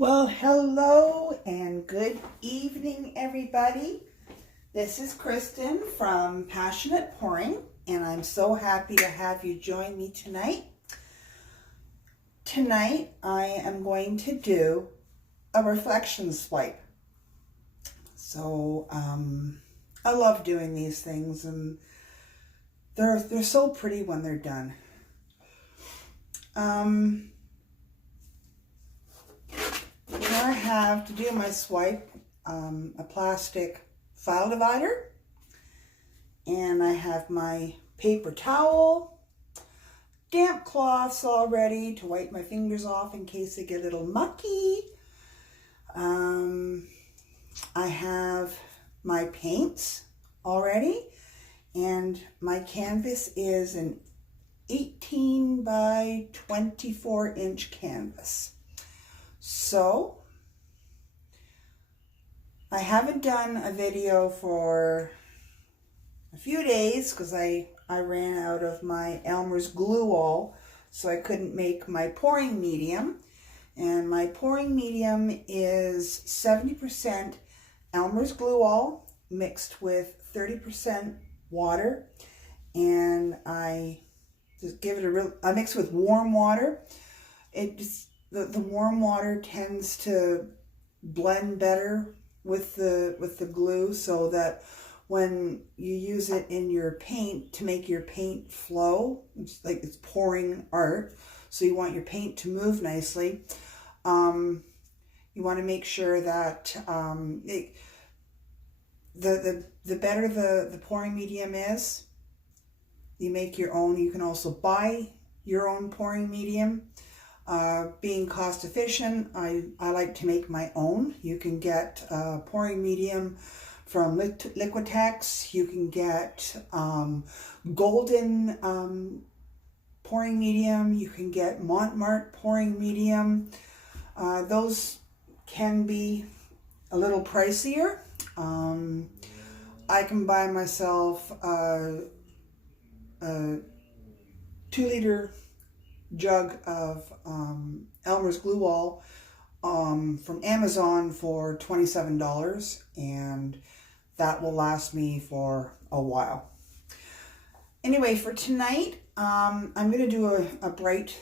Well, hello and good evening, everybody. This is Kristen from Passionate Pouring, and I'm so happy to have you join me tonight. Tonight, I am going to do a reflection swipe. So, I love doing these things, and they're so pretty when they're done. I have to do my swipe a plastic file divider, and I have my paper towel, damp cloths all ready to wipe my fingers off in case they get a little mucky. I have my paints already, and my canvas is an 18 by 24 inch canvas. So I haven't done a video for a few days because I ran out of my Elmer's glue all, so I couldn't make my pouring medium. And my pouring medium is 70% Elmer's glue all mixed with 30% water, and I just give it I mix with warm water. The warm water tends to blend better with the glue, so that when you use it in your paint to make your paint flow, it's like it's pouring art, so you want your paint to move nicely. You want to make sure that the better the pouring medium is, you make your own. You can also buy your own pouring medium. Being cost efficient, I like to make my own. You can get pouring medium from Liquitex. You can get golden pouring medium. You can get Montmartre pouring medium. Those can be a little pricier. I can buy myself a 2-liter jug of Elmer's glue all from Amazon for $27, and that will last me for a while. Anyway, for tonight, I'm going to do a bright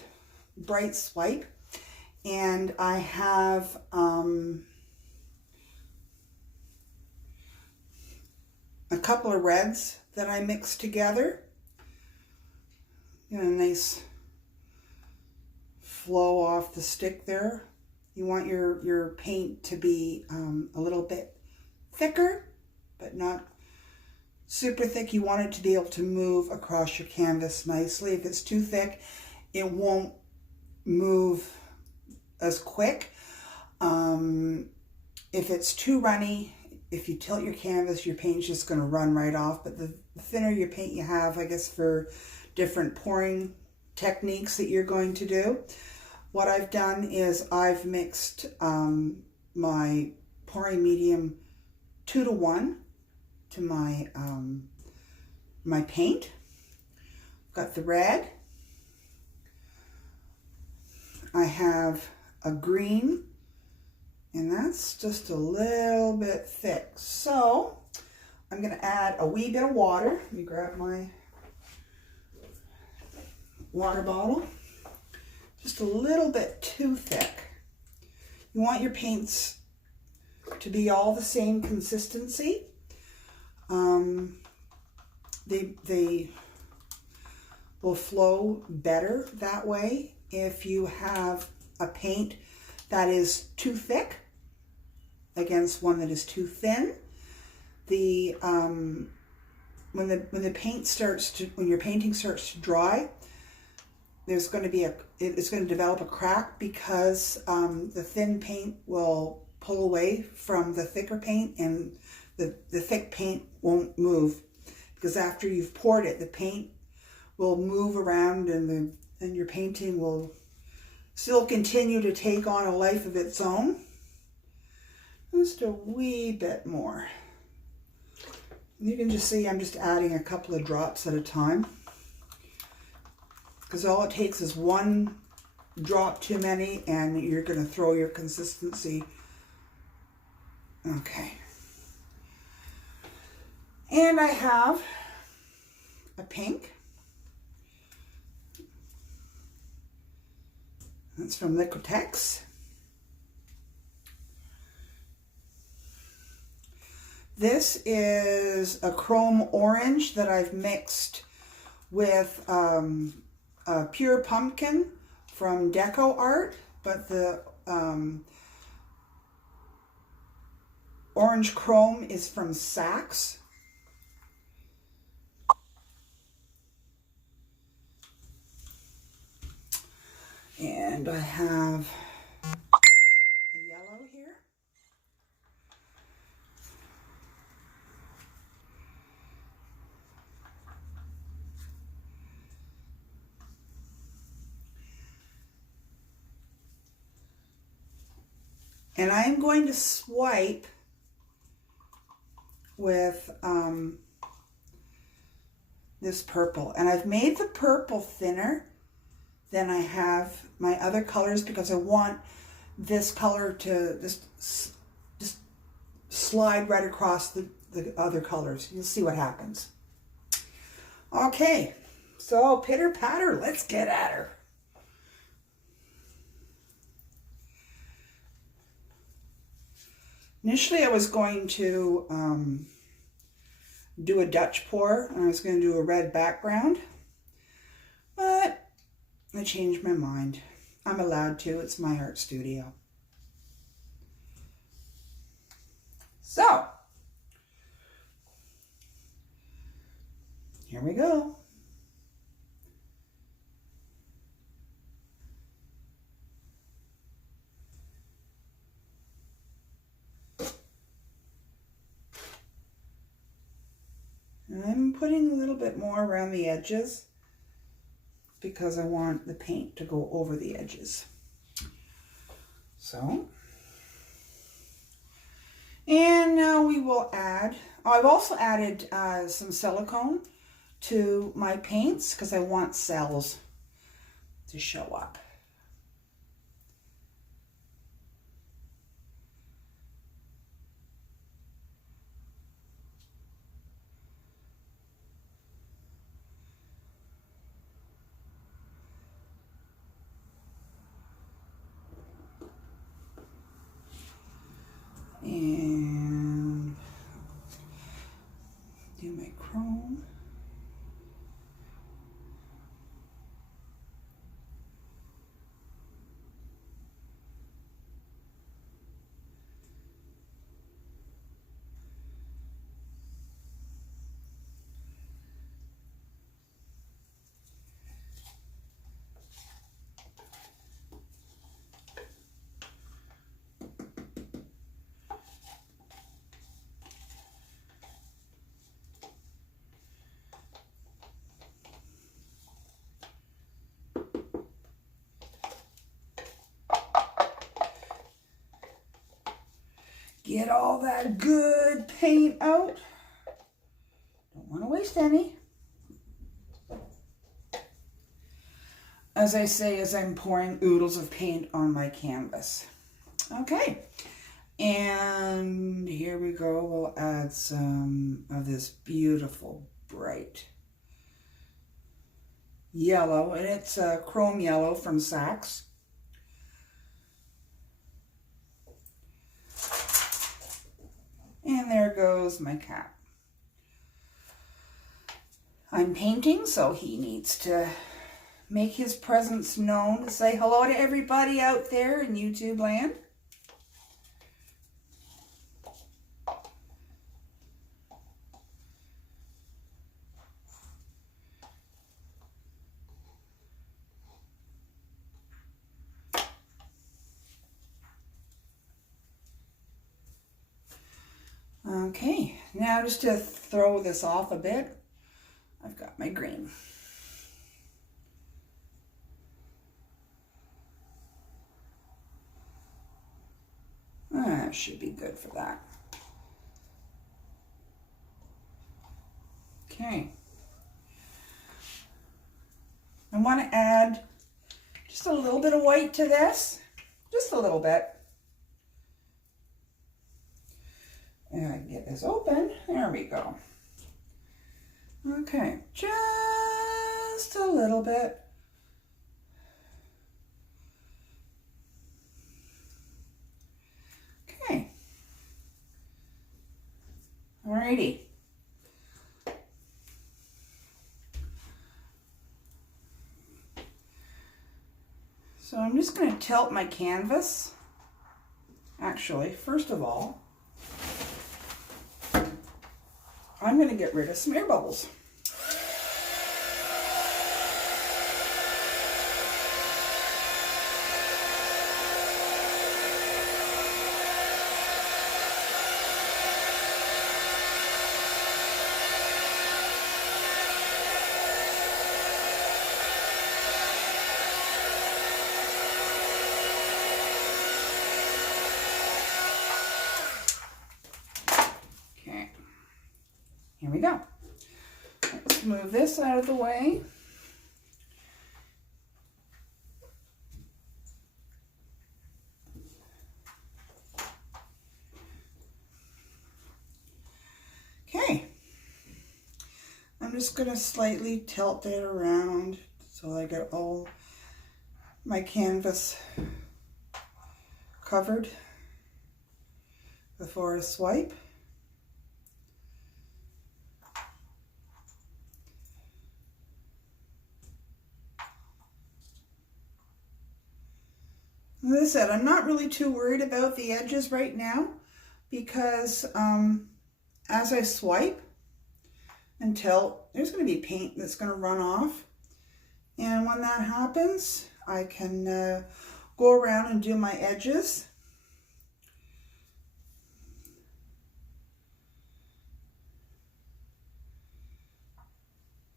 swipe, and I have a couple of reds that I mixed together. A nice flow off the stick there. You want your paint to be a little bit thicker, but not super thick. You want it to be able to move across your canvas nicely. If it's too thick, it won't move as quick. If it's too runny, if you tilt your canvas, your paint's just going to run right off. But the thinner your paint you have, I guess, for different pouring techniques that you're going to do. What I've done is I've mixed my pouring medium 2-to-1 to my my paint. Got the red. I have a green, and that's just a little bit thick. So I'm going to add a wee bit of water. Let me grab my water bottle. Just a little bit too thick. You want your paints to be all the same consistency. They will flow better that way. If you have a paint that is too thick against one that is too thin, when your painting starts to dry, it's going to develop a crack, because the thin paint will pull away from the thicker paint, and the thick paint won't move, because after you've poured it, the paint will move around, and your painting will still continue to take on a life of its own. Just a wee bit more. You can just see I'm just adding a couple of drops at a time, because all it takes is one drop too many and you're going to throw your consistency. Okay. And I have a pink. That's from Liquitex. This is a chrome orange that I've mixed with a pure pumpkin from Deco Art, but the orange chrome is from Saks. And I have a yellow here. And I'm going to swipe with this purple. And I've made the purple thinner than I have my other colors because I want this color to just slide right across the other colors. You'll see what happens. Okay, so pitter patter, let's get at her. Initially I was going to do a Dutch pour and I was going to do a red background, but I changed my mind. I'm allowed to, it's my art studio. So, here we go. And I'm putting a little bit more around the edges because I want the paint to go over the edges. So, and now we will add, I've also added some silicone to my paints because I want cells to show up. And do my chrome. Get all that good paint out. Don't want to waste any. As I say, as I'm pouring oodles of paint on my canvas. Okay, and here we go. We'll add some of this beautiful bright yellow, and it's a chrome yellow from Saks. And there goes my cat. I'm painting, so he needs to make his presence known, to say hello to everybody out there in YouTube land. Okay, now just to throw this off a bit, I've got my green. That should be good for that. Okay. I want to add Just a little bit of white to this, just a little bit. And I can get this open. There we go. Okay, just a little bit. Okay. Alrighty. So I'm just going to tilt my canvas. Actually, first of all, I'm going to get rid of some air bubbles. Okay, here we go. Let's move this out of the way. Okay, I'm just going to slightly tilt it around so I get all my canvas covered before I swipe. As I said, I'm not really too worried about the edges right now because as I swipe and tilt, there's going to be paint that's going to run off. And when that happens, I can go around and do my edges.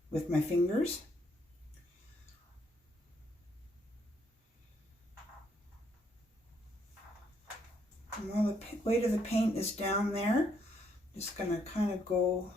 With my fingers. And while the weight of the paint is down there, I'm just going to kind of go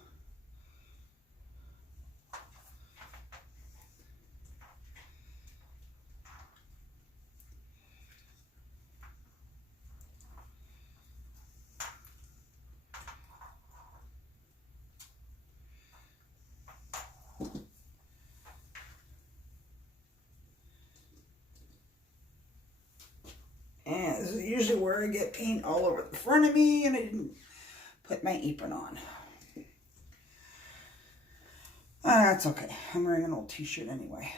and this is usually where I get paint all over the front of me and I didn't put my apron on. That's okay. I'm wearing an old t-shirt anyway.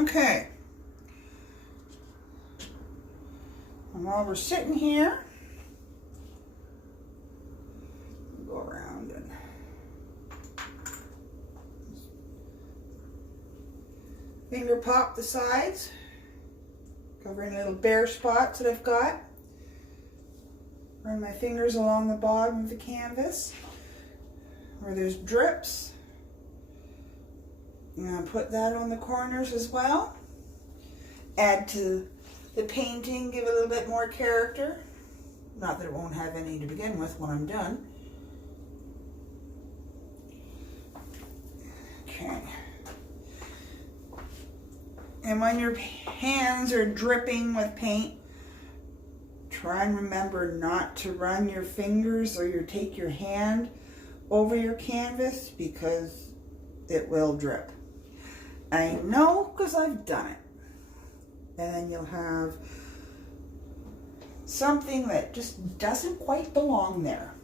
Okay. And while we're sitting here, go around and finger pop the sides, covering little bare spots that I've got. Run my fingers along the bottom of the canvas where there's drips. I'm going to put that on the corners as well. Add to the painting, give it a little bit more character. Not that it won't have any to begin with when I'm done. Okay. And when your hands are dripping with paint, try and remember not to run your fingers or take your hand over your canvas because it will drip. I know because I've done it. And then you'll have something that just doesn't quite belong there.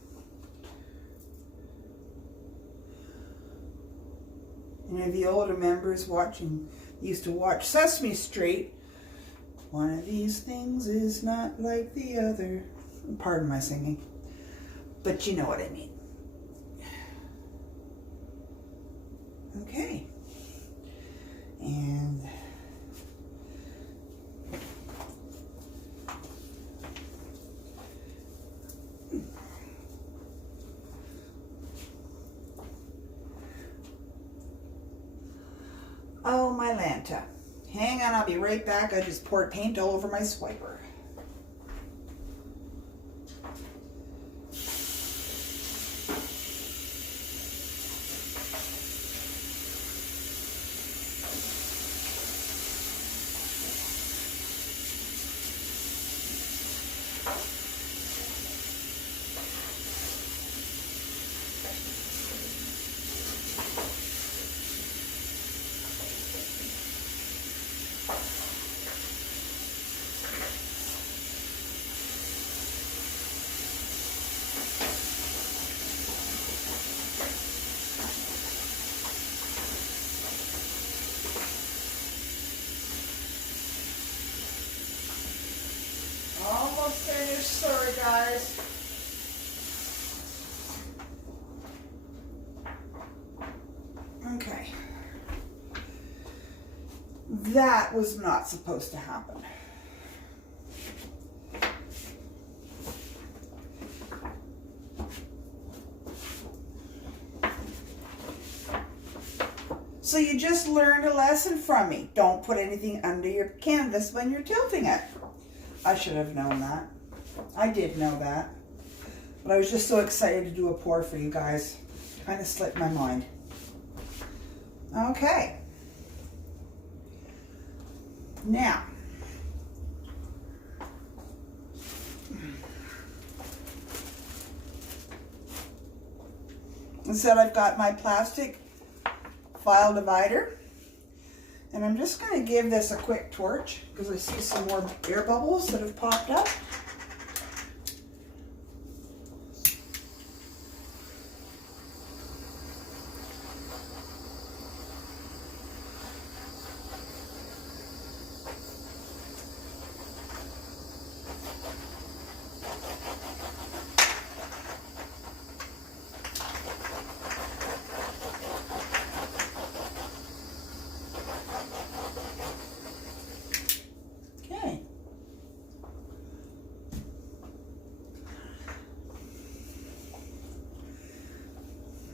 Any of the older members used to watch Sesame Street. One of these things is not like the other. Pardon my singing, but you know what I mean. Okay. And oh, my Lanta. Hang on, I'll be right back. I just poured paint all over my swiper. Almost finished, sorry guys. Okay. That was not supposed to happen. So you just learned a lesson from me. Don't put anything under your canvas when you're tilting it. I should have known that. I did know that. But I was just so excited to do a pour for you guys. Kind of slipped my mind. Okay. Now. Instead, I've got my plastic file divider. And I'm just going to give this a quick torch because I see some more air bubbles that have popped up.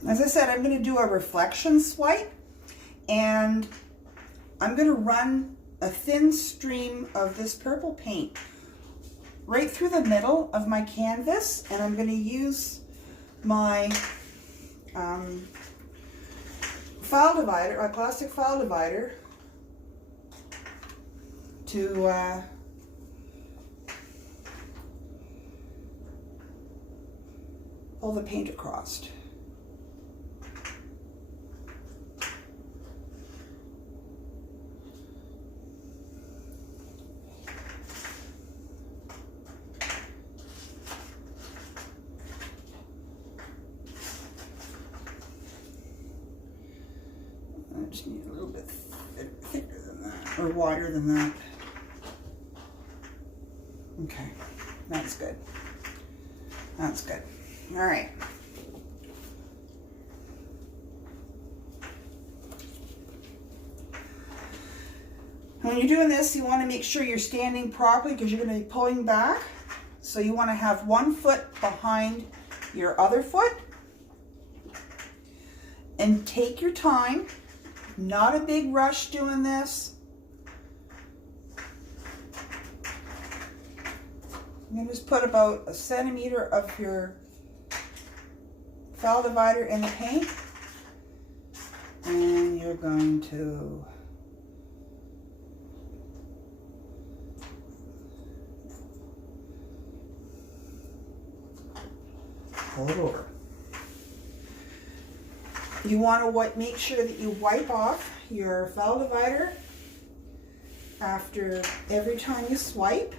As I said, I'm going to do a reflection swipe, and I'm going to run a thin stream of this purple paint right through the middle of my canvas, and I'm going to use my file divider, my plastic file divider, to pull the paint across. I just need a little bit thicker than that, or wider than that. Okay, that's good. That's good. All right. When you're doing this, you want to make sure you're standing properly because you're going to be pulling back. So you want to have 1 foot behind your other foot. And take your time. Not a big rush doing this. I'm going to just put about 1 centimeter of your file divider in the paint. And you're going to pull it over. You want to make sure that you wipe off your file divider after every time you swipe.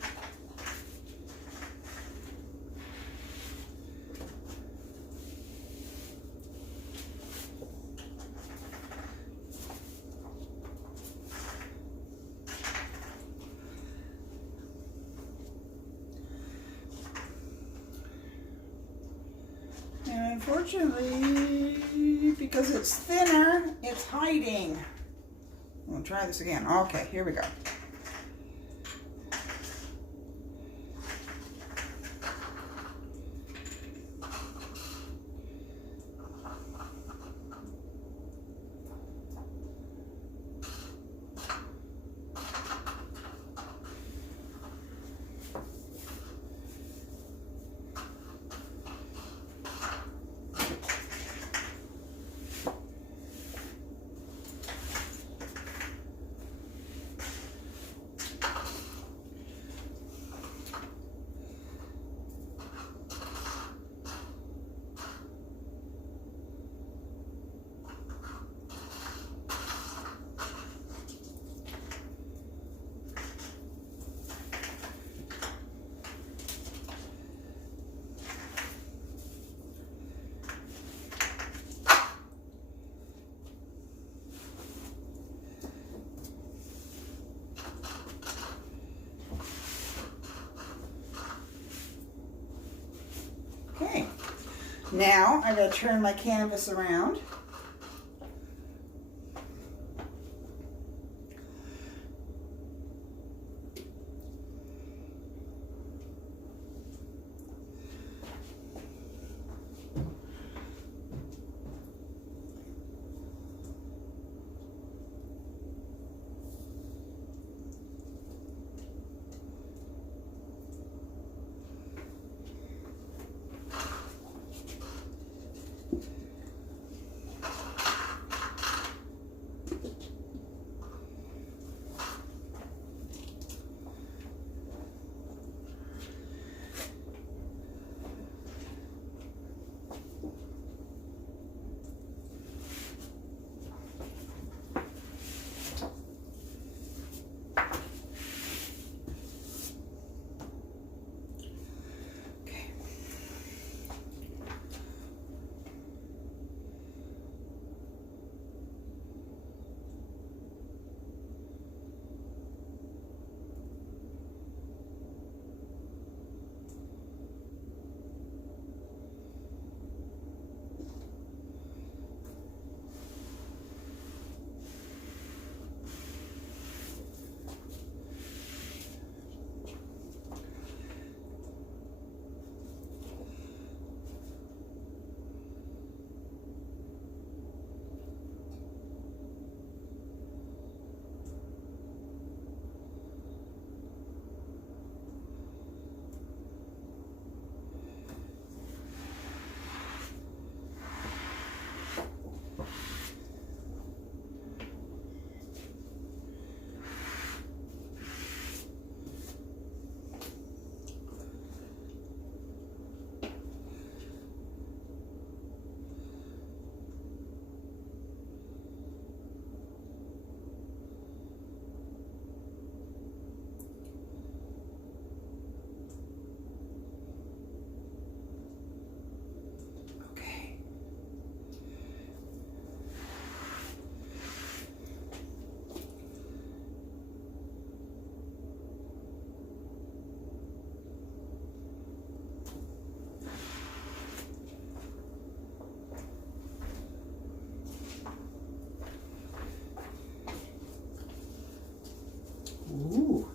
And unfortunately, because it's thinner, it's hiding. We'll try this again. Okay, here we go. Okay, now I'm going to turn my canvas around. Ooh.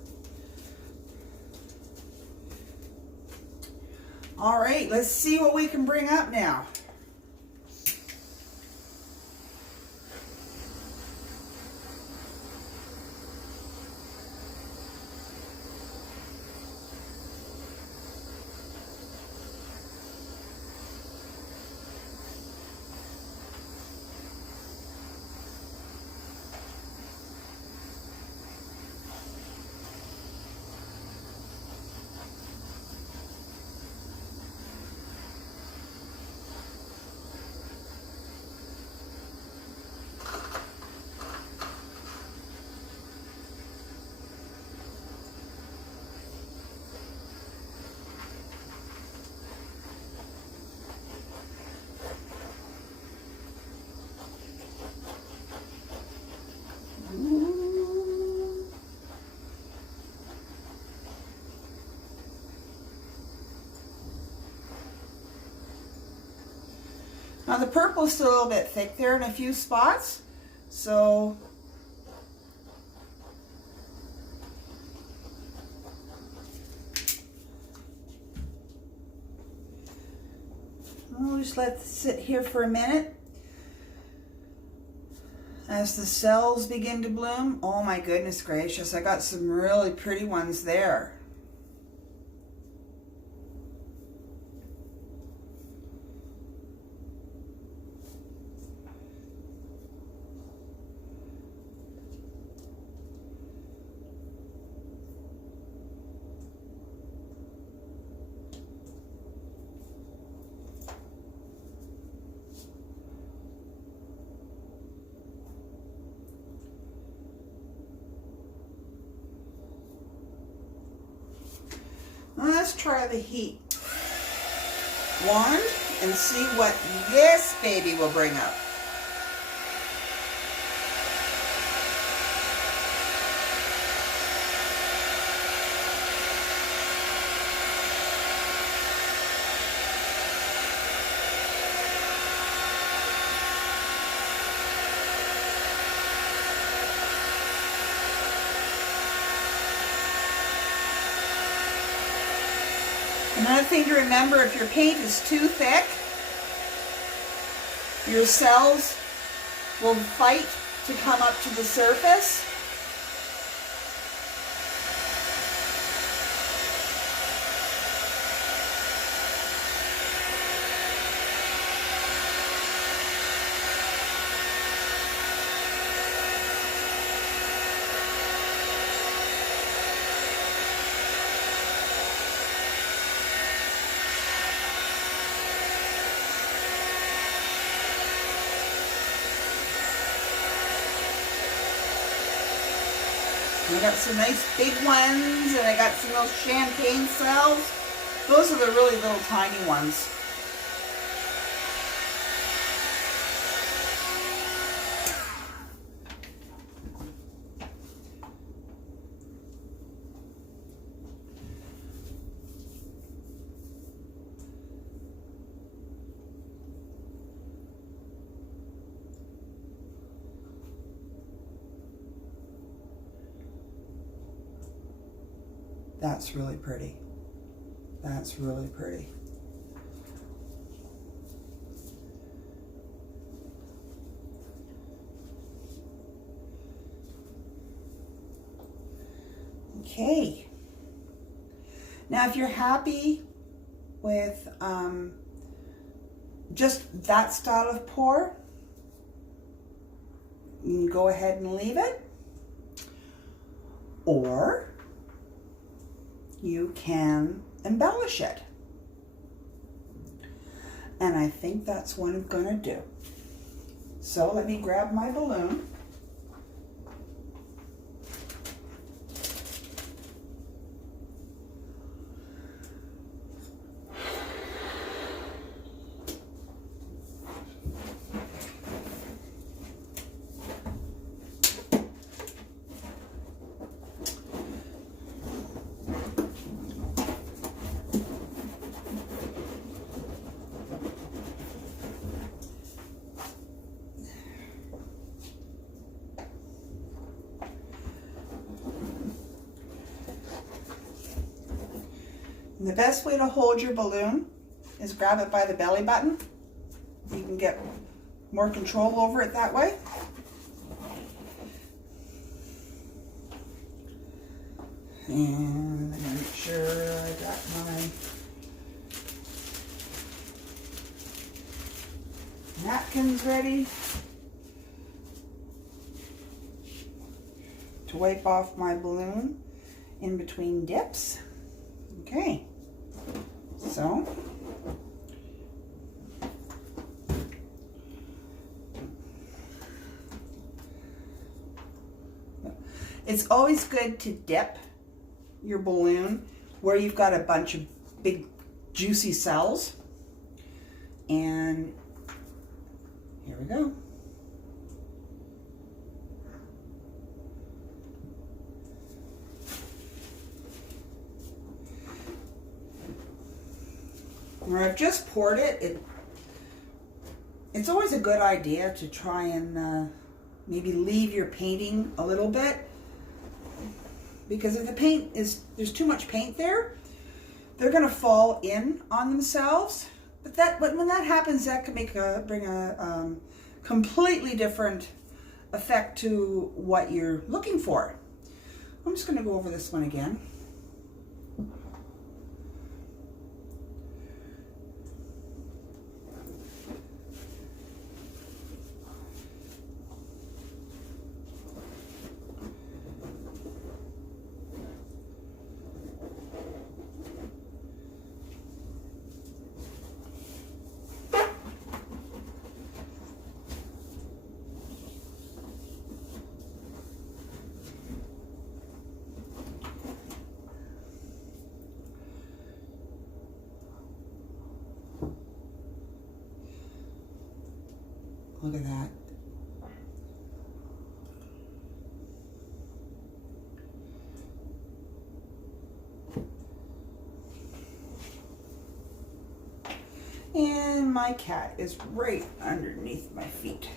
All right, let's see what we can bring up now. Now the purple is still a little bit thick there in a few spots, so we'll just let it sit here for a minute. As the cells begin to bloom, oh my goodness gracious, I got some really pretty ones there. Let's try the heat wand and see what this baby will bring up. Another thing to remember, if your paint is too thick, your cells will fight to come up to the surface. I got some nice big ones, and I got some of those champagne cells. Those are the really little tiny ones. That's really pretty. That's really pretty. Okay. Now if you're happy with just that style of pour, you can go ahead and leave it. Or you can embellish it. And I think that's what I'm gonna do. So let me grab my balloon. And the best way to hold your balloon is grab it by the belly button. You can get more control over it that way. And make sure I got my napkins ready to wipe off my balloon in between dips. Okay, so it's always good to dip your balloon where you've got a bunch of big juicy cells. And here we go. Where I've just poured it, It's always a good idea to try and maybe leave your painting a little bit, because if the paint is, there's too much paint there, they're going to fall in on themselves. But when that happens, that can bring a completely different effect to what you're looking for. I'm just going to go over this one again. Look at that. And my cat is right underneath my feet.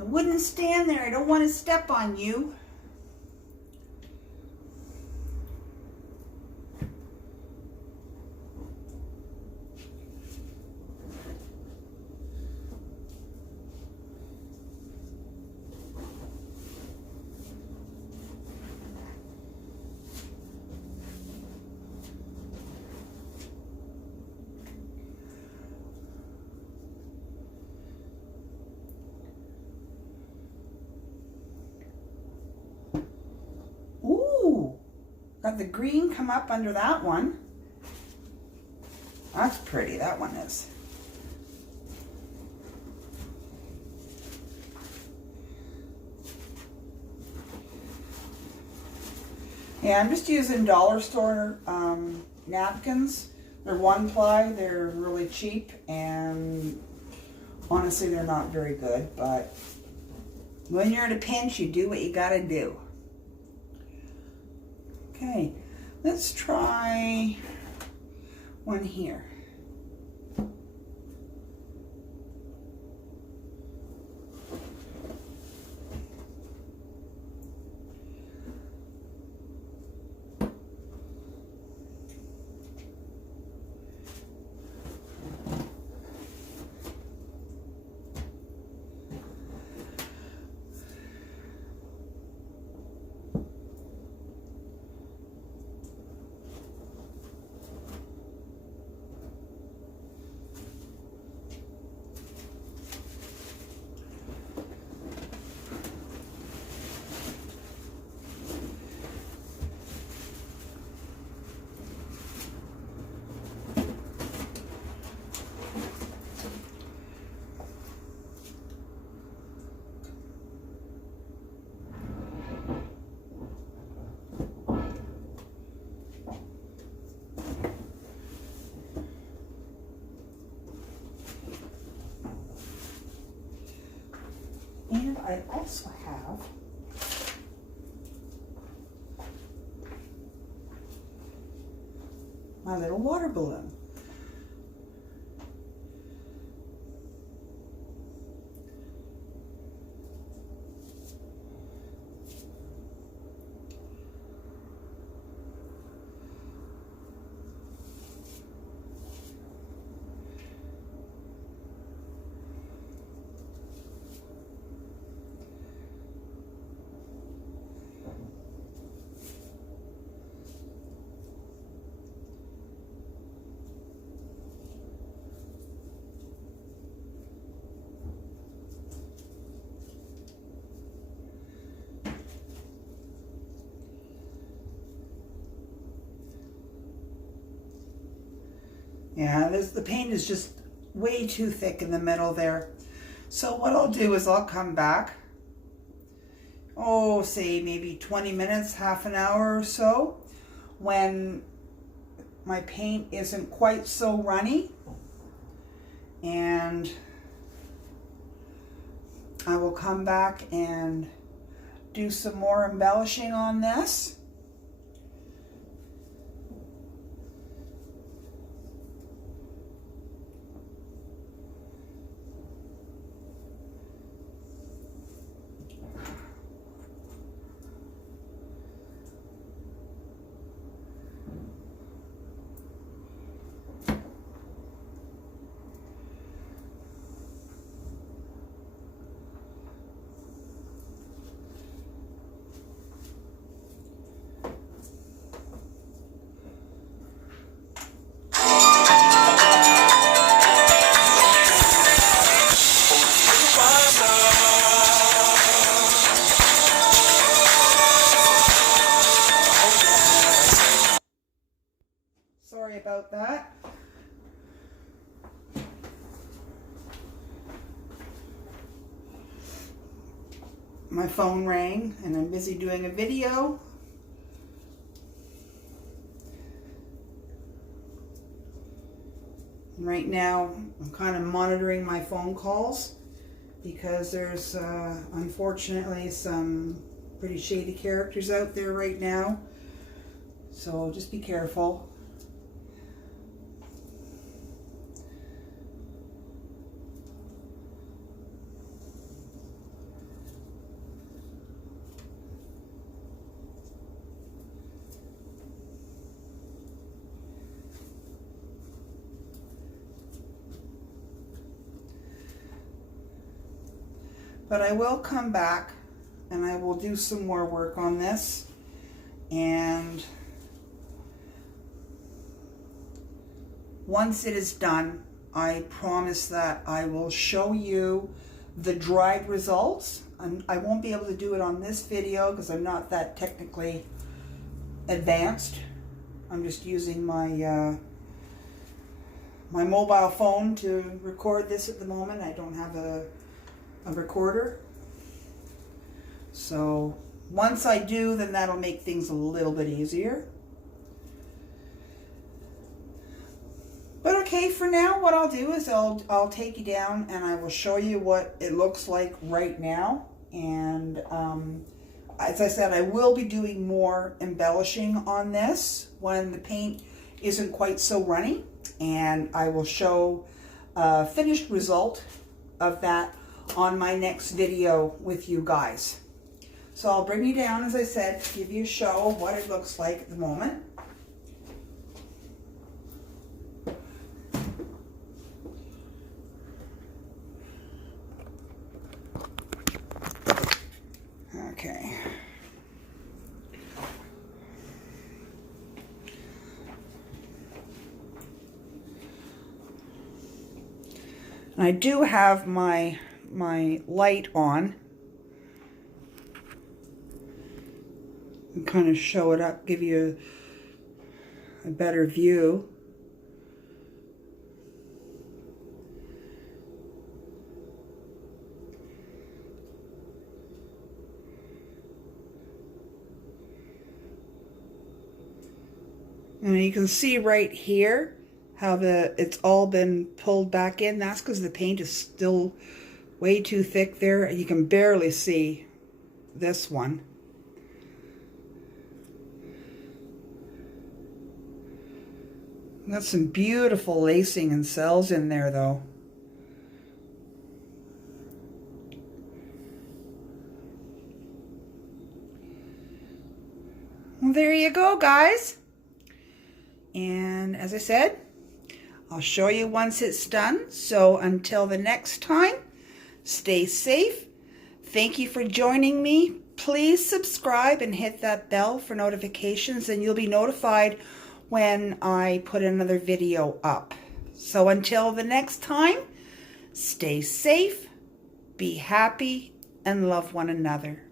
I wouldn't stand there. I don't want to step on you. Got the green come up under that one. That's pretty, that one is. Yeah, I'm just using dollar store napkins. They're 1-ply, they're really cheap, and honestly they're not very good, but when you're in a pinch, you do what you gotta do. Okay, let's try one here. And I also have my little water balloon. Yeah, the paint is just way too thick in the middle there. So what I'll do is I'll come back, say maybe 20 minutes, half an hour or so, when my paint isn't quite so runny, and I will come back and do some more embellishing on this. Sorry about that. My phone rang and I'm busy doing a video. And right now I'm kind of monitoring my phone calls because there's unfortunately some pretty shady characters out there right now. So just be careful. But I will come back and I will do some more work on this, and once it is done, I promise that I will show you the dried results. I won't be able to do it on this video because I'm not that technically advanced. I'm just using my my mobile phone to record this at the moment. I don't have a recorder. So once I do, then that'll make things a little bit easier. But okay, for now what I'll do is I'll take you down and I will show you what it looks like right now. And as I said, I will be doing more embellishing on this when the paint isn't quite so runny, and I will show a finished result of that on my next video with you guys. So I'll bring you down, as I said, to give you a show of what it looks like at the moment. Okay. And I do have my light on and kind of show it up, give you a better view. And you can see right here how it's all been pulled back in. That's because the paint is still way too thick there. You can barely see this one. Got some beautiful lacing and cells in there though. Well, there you go, guys. And as I said, I'll show you once it's done. So until the next time, stay safe. Thank you for joining me. Please subscribe and hit that bell for notifications, and you'll be notified when I put another video up. So until the next time, stay safe, be happy, and love one another.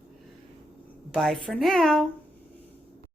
Bye for now.